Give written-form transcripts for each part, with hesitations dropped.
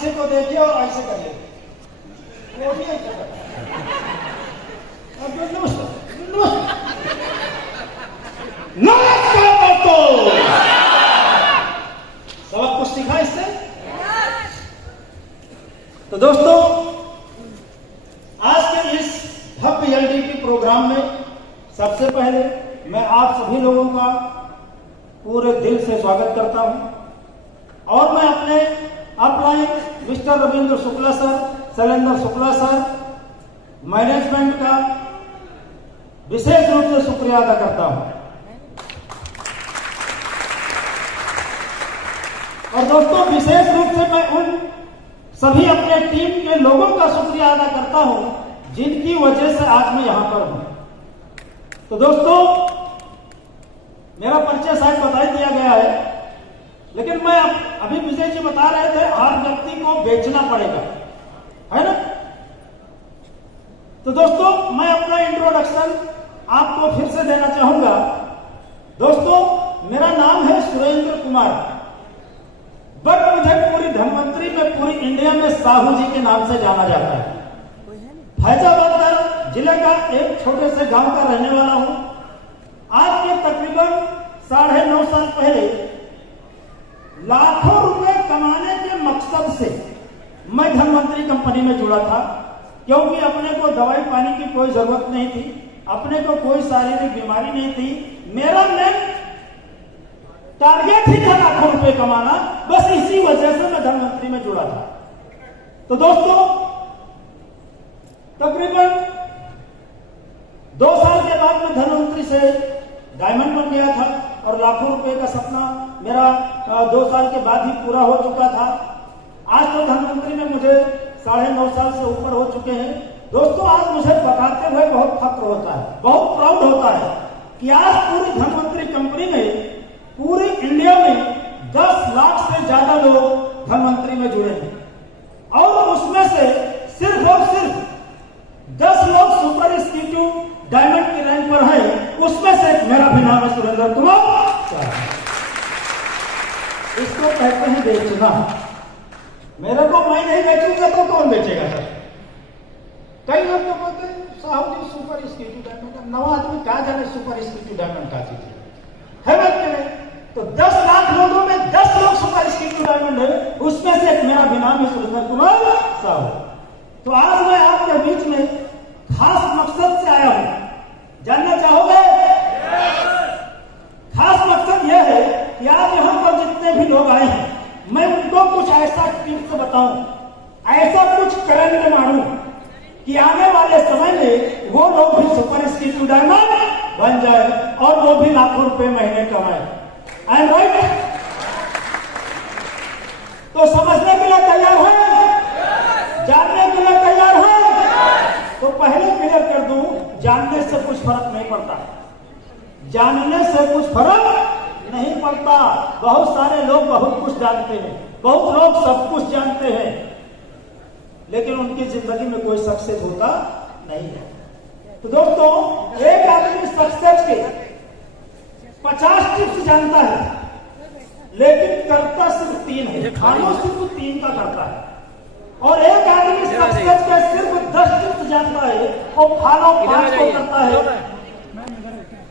पीछे को देखिए और ऐसे करिए। नमस्कार दोस्तों, सबक कुछ सीखा इससे? तो दोस्तों, आज के इस भव्य एलडीपी प्रोग्राम में सबसे पहले मैं आप सभी लोगों का पूरे दिल से स्वागत करता हूं और मैं अपने upline mister Ravindra Shukla sir, Shailendra Shukla sir, management का विशेष रूप से शुक्रिया अदा करता हूं। और दोस्तों, विशेष रूप से मैं उन सभी अपने टीम के लोगों का शुक्रिया अदा करता हूं जिनकी वजह से आज मैं यहां पर हूं। तो दोस्तों, मेरा परिचय शायद बता ही दिया गया है, लेकिन मैं अभी विजय जी बता रहे थे हर व्यक्ति को बेचना पड़ेगा, है ना? तो दोस्तों, मैं अपना इंट्रोडक्शन आपको फिर से देना चाहूंगा। दोस्तों, मेरा नाम है सुरेंद्र कुमार, बट मुझे पूरी धनवंतरी में, पूरी इंडिया में साहू जी के नाम से जाना जाता है। फैजाबाद जिले का एक छोटे से गांव का रहने वाला हूं। आज के तकरीबन 9.5 साल पहले लाखों रुपए कमाने के मकसद से मैं धनवंतरी कंपनी में जुड़ा था, क्योंकि अपने को दवाई पानी की कोई जरूरत नहीं थी, अपने को कोई शारीरिक बीमारी नहीं थी। मेरा मेन टारगेट ही था लाखों रुपए कमाना, बस इसी वजह से मैं धनवंतरी में जुड़ा था। तो दोस्तों, तकरीबन 2 साल के बाद मैं धनवंतरी से डायमंड बन गया था और लाखों रुपए का सपना मेरा 2 साल के बाद ही पूरा हो चुका था। आज तो धनवंतरी में मुझे 9.5 साल से ऊपर हो चुके हैं। दोस्तों, आज मुझे बताते हुए बहुत फक्र होता है, बहुत प्राउड होता है कि आज पूरी धनवंतरी कंपनी में, पूरी इंडिया में 10 लाख से ज्यादा लोग धनवंतरी में जुड़े हैं और उसमें से सिर्फ और सिर्फ 10 लोग सुपर एग्जीक्यूटिव डायमंड की रैंक पर है। उसमें से मेरा भी नाम है सुरेंद्र कुमार। इसको कहते हैं बेचना। मेरे को मैं नहीं बेचूंगा तो कौन बेचेगा सर? कई लोग तो बोलते हैं साहू जी सुपर एग्जीक्यूटिव डायमंड, नवा आदमी कहा जाने सुपर एग्जीक्यूटिव डायमंड का चीज है बात के नहीं? तो 10 लाख लोगों में 10 लोग सुपर एग्जीक्यूटिव डायमंड है, उसमें से एक मेरा भी नाम है सुरेंद्र कुमार साहू। तो आज मैं आपके बीच में खास मकसद से आया हूं। जानना चाहोगे? खास मकसद यह है कि आज यहां पर जितने भी लोग आए हैं, मैं उनको कुछ ऐसा टिप्स बताऊं, ऐसा कुछ करंट मारूं कि आने वाले समय में वो लोग भी सुपर एग्जीक्यूटिव डायमंड बन जाए और वो भी लाखों रुपए महीने कमाए। I am right? तो समझने के लिए तैयार है? जानने के लिए तैयार है? तो पहले क्लियर कर दूं, जानने से कुछ फर्क नहीं पड़ता, जानने से कुछ फर्क नहीं पड़ता। बहुत सारे लोग बहुत कुछ जानते हैं, बहुत लोग सब कुछ जानते हैं, लेकिन उनकी जिंदगी में कोई सक्सेस होता नहीं है। तो दोस्तों, एक आदमी सक्सेस के 50 टिप्स जानता है, लेकिन करता सिर्फ 3 है, खाना सिर्फ 3 का करता है। और एक आदमी सक्सेस के सिर्फ 10 टिप्स जानता है और फॉलो 5 को करता है।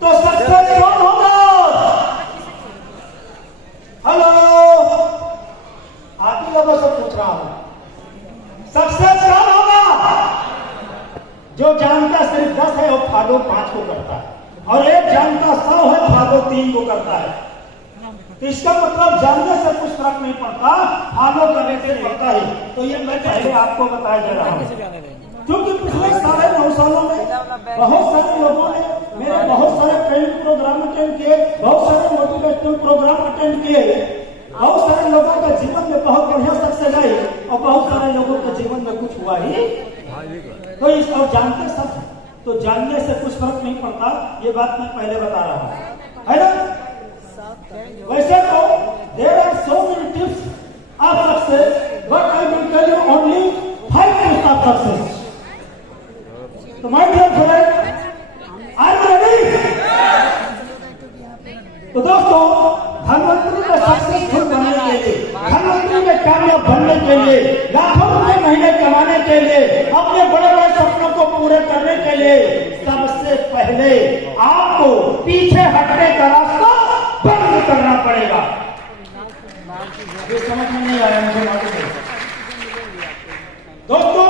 तो सक्सेस कौन होगा? हेलो, आप ही लोगों से पूछ रहा हूं, सक्सेस कौन होगा? जो जानता सिर्फ 10 है और फॉलो 5 को करता है, और एक जानता 100 है, फॉलो 3 को करता है। तो इसका मतलब जानने से कुछ फर्क नहीं पड़ता, फॉलो करने से पड़ता है। तो ये मैं पहले आपको बताया जा रहा हूँ, क्योंकि पिछले 9.5 सालों में बहुत सारे लोगों ने मेरे बहुत सारे ट्रेनिंग प्रोग्राम अटेंड किए, बहुत सारे मोटिवेशनल प्रोग्राम अटेंड किए, बहुत सारे लोगों का जीवन में बहुत बढ़िया सक्सेस आई और बहुत सारे लोगों के जीवन में कुछ हुआ ही। तो इस और जानते सब, तो जानने से कुछ फर्क नहीं पड़ता, ये बात मैं पहले बता रहा हूँ, है ना? वैसे तो there are so many tips of success, but I will tell you only 5 tips of success. So my dear friend, are you ready? तो दोस्तों, धनवंतरी में सक्सेसफुल बनने के लिए, धनवंतरी में कामयाब बनने के लिए लिए सबसे पहले आपको पीछे हटने का रास्ता बंद करना पड़ेगा। ये समझ में नहीं आया मुझे बात है। दोस्तों,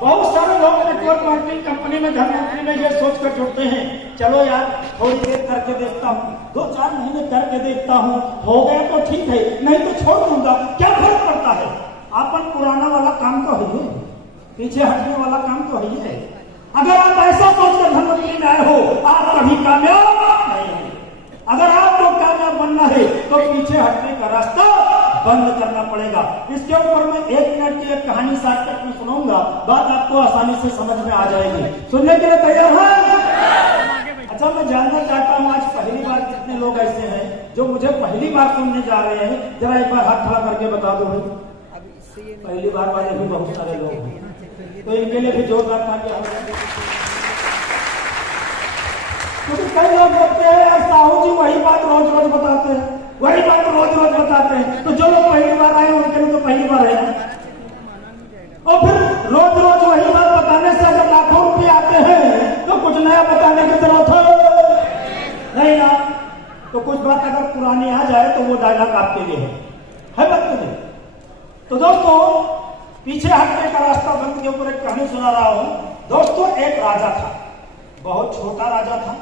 बहुत सारे लोग नेटवर्क मार्केटिंग कंपनी में, धनवंतरी में ये सोचकर जुड़ते हैं, चलो यार थोड़ी देर करके देखता हूँ, 2-4 महीने करके देखता हूँ, हो गया तो ठीक है, नहीं तो छोड़ दूंगा, क्या फर्क पड़ता है। अपन पुराना वाला काम तो है, पीछे हटने वाला काम तो है। अगर आप ऐसा सोचकर धनवंतरी में आए हो, आप कभी कामयाब नहीं होंगे। अगर आपको कामयाब बनना है तो पीछे हटने का रास्ता बंद करना पड़ेगा। इसके ऊपर मैं 1 मिनट की एक कहानी शॉर्टकट में सुनाऊंगा, बात आपको आसानी से समझ में आ जाएगी। सुनने के लिए तैयार हैं? अच्छा, मैं जानना चाहता हूँ आज पहली बार कितने लोग ऐसे हैं जो मुझे पहली बार सुनने जा रहे हैं। जरा एक बार हाथ खड़ा करके बता दो भाई। पहली बार वाले भी बहुत सारे लोग हैं, तो इनके लिए भी जोरदार तालियां। क्योंकि कई लोग बोलते हैं साहू जी वही बात रोज रोज बताते हैं, वही बात रोज रोज बताते हैं। तो जो लोग पहली बार आए उनके लिए तो पहली बार है, और फिर रोज रोज वही बात बताने से अगर लाखों रुपये आते हैं तो कुछ नया बताने की जरूरत है नहीं ना। तो कुछ बात अगर पुरानी आ जाए तो वो डायलॉग आपके लिए है बात नहीं। तो दोस्तों, पीछे हटने का रास्ता बंद के ऊपर एक कहानी सुना रहा हूं। दोस्तों, एक राजा था, बहुत छोटा राजा था।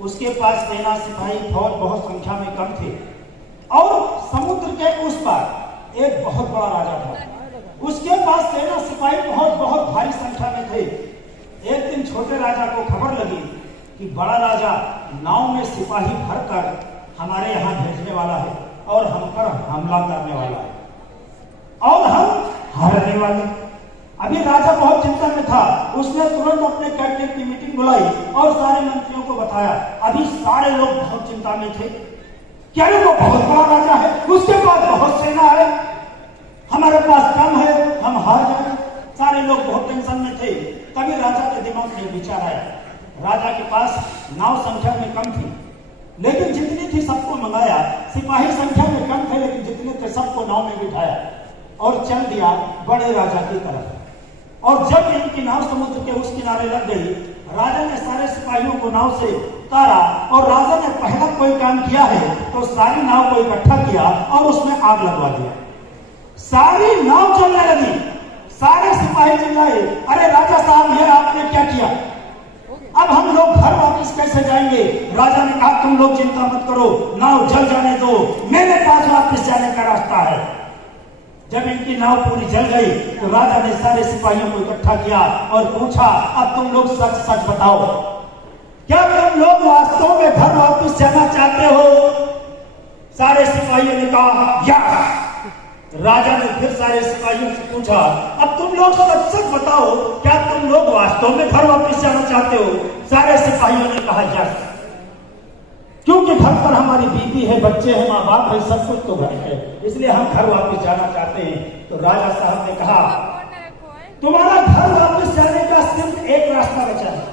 उसके पास सेना सिपाही फौज बहुत संख्या में कम थे, और समुद्र के उस पार एक बहुत बड़ा राजा था। उसके पास सेना सिपाही बहुत भारी संख्या में थे। एक दिन छोटे राजा को खबर लगी कि बड़ा राजा नाव में सिपाही भरकर हमारे यहाँ भेजने वाला है और हम पर हमला करने वाला है और हम हारने वाले। अभी राजा बहुत चिंता में था। उसने तुरंत अपने कैबिनेट की मीटिंग बुलाई और सारे मंत्रियों को बताया। अभी सारे लोग बहुत चिंता में थे, क्या वो बहुत बड़ा राजा है, उसके पास बहुत सेना है, हमारे पास कम है, हम हार जाए। सारे लोग बहुत टेंशन में थे। तभी राजा के दिमाग में विचार आया। राजा के पास नाव संख्या में कम थी, लेकिन जितनी थी सबको मंगाया। सिपाही संख्या में कम थे, लेकिन जितने थे सबको नाव में बिठाया और चल दिया बड़े राजा की तरफ। और जब इनकी नाव समुद्र के उस किनारे लग गई, राजा ने सारे सिपाहियों को नाव से उतारा और राजा ने पहला कोई काम किया है तो सारी नाव को इकट्ठा किया और उसमें आग लगवा दिया। सारी नाव चलने लगी। सारे सिपाही चिल्लाए, अरे राजा साहब, ये आपने क्या किया? अब हम लोग घर वापस कैसे जाएंगे? राजा ने कहा, तुम लोग चिंता मत करो, नाव जल जाने दो, मेरे पास वापस जाने का रास्ता है। जब इनकी नाव पूरी जल गई तो राजा ने सारे सिपाहियों को इकट्ठा किया और पूछा, अब तुम लोग सच सच बताओ, क्या तुम लोग वास्तव में घर वापस जाना चाहते हो? सारे सिपाहियों ने कहा यस। राजा ने फिर सारे सिपाहियों से पूछा, अब तुम लोग सच सच बताओ, क्या तुम लोग वास्तव में घर वापस जाना चाहते हो? सारे सिपाहियों ने कहा यस, क्योंकि घर पर हमारी बीवी है, बच्चे हैं, माँ बाप है, सब कुछ तो घर है, इसलिए हम घर वापस जाना चाहते हैं। तो राजा साहब ने कहा, तुम्हारा घर वापस जाने का सिर्फ एक रास्ता बचा है,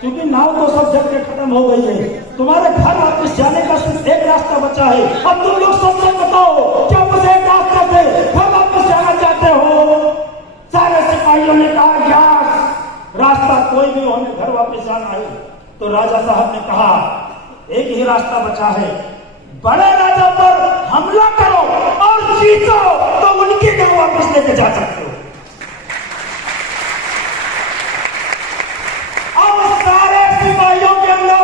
क्योंकि नाव तो सब जग के खत्म हो गई है। तुम्हारे घर वापस जाने का सिर्फ एक रास्ता बचा है। अब तुम लोग सब सच बताओ, क्या बस एक रास्ता से घर वापस जाना चाहते हो? सारे सिपाहियों ने कहा यस, रास्ता कोई भी हो, हमें घर वापस जाना है। तो राजा साहब ने कहा, एक ही रास्ता बचा है, बड़े राजा पर हमला करो और जीतो तो उनके घर वापस लेके जा सकते हो। अब सारे सिपाहियों के अंदर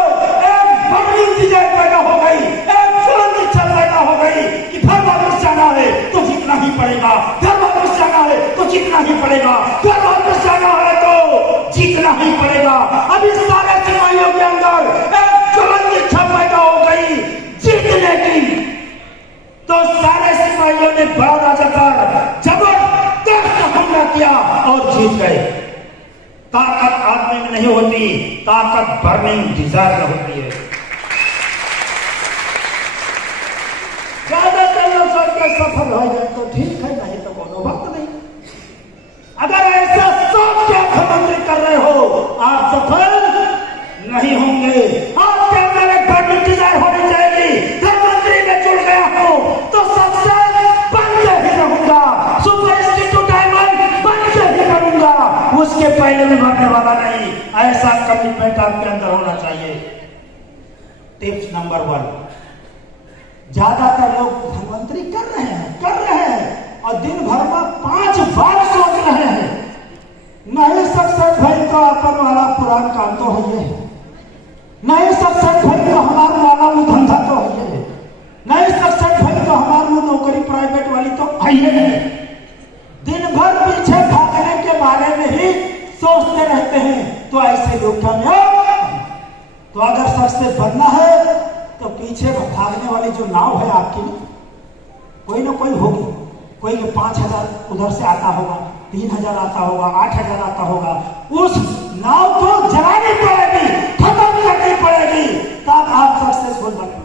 एक बड़ी चीज पैदा हो गई, एक ज्वलंत इच्छा पैदा हो गई कि घर वापस जाना है तो जीतना ही पड़ेगा, घर वापस जाना है तो जीतना ही पड़ेगा, घर वापस जाना है तो जीतना ही पड़ेगा। अब इस सारे सिपाहियों के अंदर एक ज्वलंत इच्छा पैदा हो गई जीतने की। तो सारे सिपाहियों ने बड़ा राजा पर जबरदस्त हमला किया और जीत गए। ताकत आदमी में नहीं होती, ताकत बर्निंग डिजायर में होती है। ज्यादातर लोग सोचते सफल हो जाए तो ठीक है, नहीं तो कोनो वक्त नहीं। अगर ऐसा सोच के मुख्यमंत्री कर रहे हो, आप सफल नहीं होंगे। आपके अंदर एक बर्निंग डिजायर होनी चाहिए। मुख्यमंत्री में जुड़ गया हो तो सबसे बन के ही रहूंगा, सुपर स्टार डायमंड बन के ही करूंगा, उसके पहले में मरने वाला नहीं। कमिटमेंट आपके अंदर होना चाहिए। टिप्स नंबर 1, ज्यादातर लोग धनवंतरी कर रहे हैं और दिन भर में 5 बार सोच रहे हैं, नहीं सक्सेस भाई तो अपन वाला पुरान काम तो है, नहीं सक्सेस भाई तो हमारा वाला वो धंधा तो है, नहीं सक्सेस भाई तो हमारी नौकरी प्राइवेट वाली तो है। दिन भर पीछे भागने के बारे में ही सोचते रहते हैं। तो ऐसे लोग कामयाब। तो अगर सक्सेस बनना है तो पीछे भागने वाली जो नाव है आपकी, कोई ना कोई होगी। कोई के 5,000 उधर से आता होगा, 3,000 आता होगा, 8,000 आता होगा। उस नाव को जलानी पड़ेगी, खत्म करनी पड़ेगी, तब आप सक्सेसफुल बनेंगे।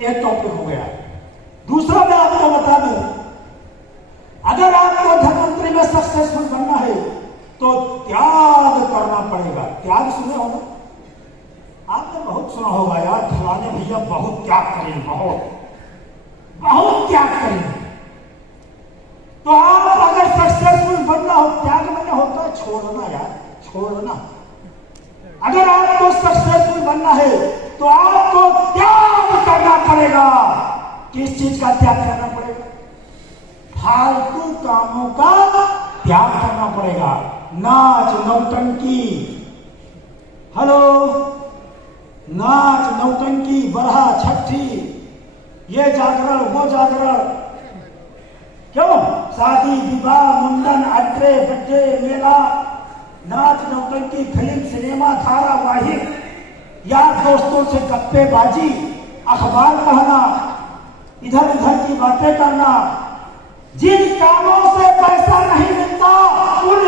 एक टॉपिक हो गया। दूसरा मैं आपको बता दूं, अगर आपको धनवंतरी में सक्सेसफुल बनना है तो त्याग करना पड़ेगा। त्याग सुने हो ना? आपने बहुत सुना होगा, यार फलाने भैया बहुत त्याग करें, बहुत त्याग करें। तो आप अगर सक्सेसफुल बनना हो, त्याग मैंने होता है छोड़ना, यार छोड़ना। अगर आपको सक्सेसफुल बनना है तो आपको त्याग करना पड़ेगा। किस चीज का त्याग करना पड़ेगा? फालतू कामों का त्याग करना पड़ेगा। नाच नौटंकी, हेलो, नाच नौटंकी, बरहा छठी, ये जागरण वो जागरण, क्यों? शादी विवाह मुंडन अड्डे बड्डे मेला, नाच नौटंकी, फिल्म सिनेमा धारावाहिक, यार दोस्तों से गप्पेबाजी, अखबार पढ़ना, इधर उधर की बातें करना। जिन कामों से पैसा नहीं मिलता उन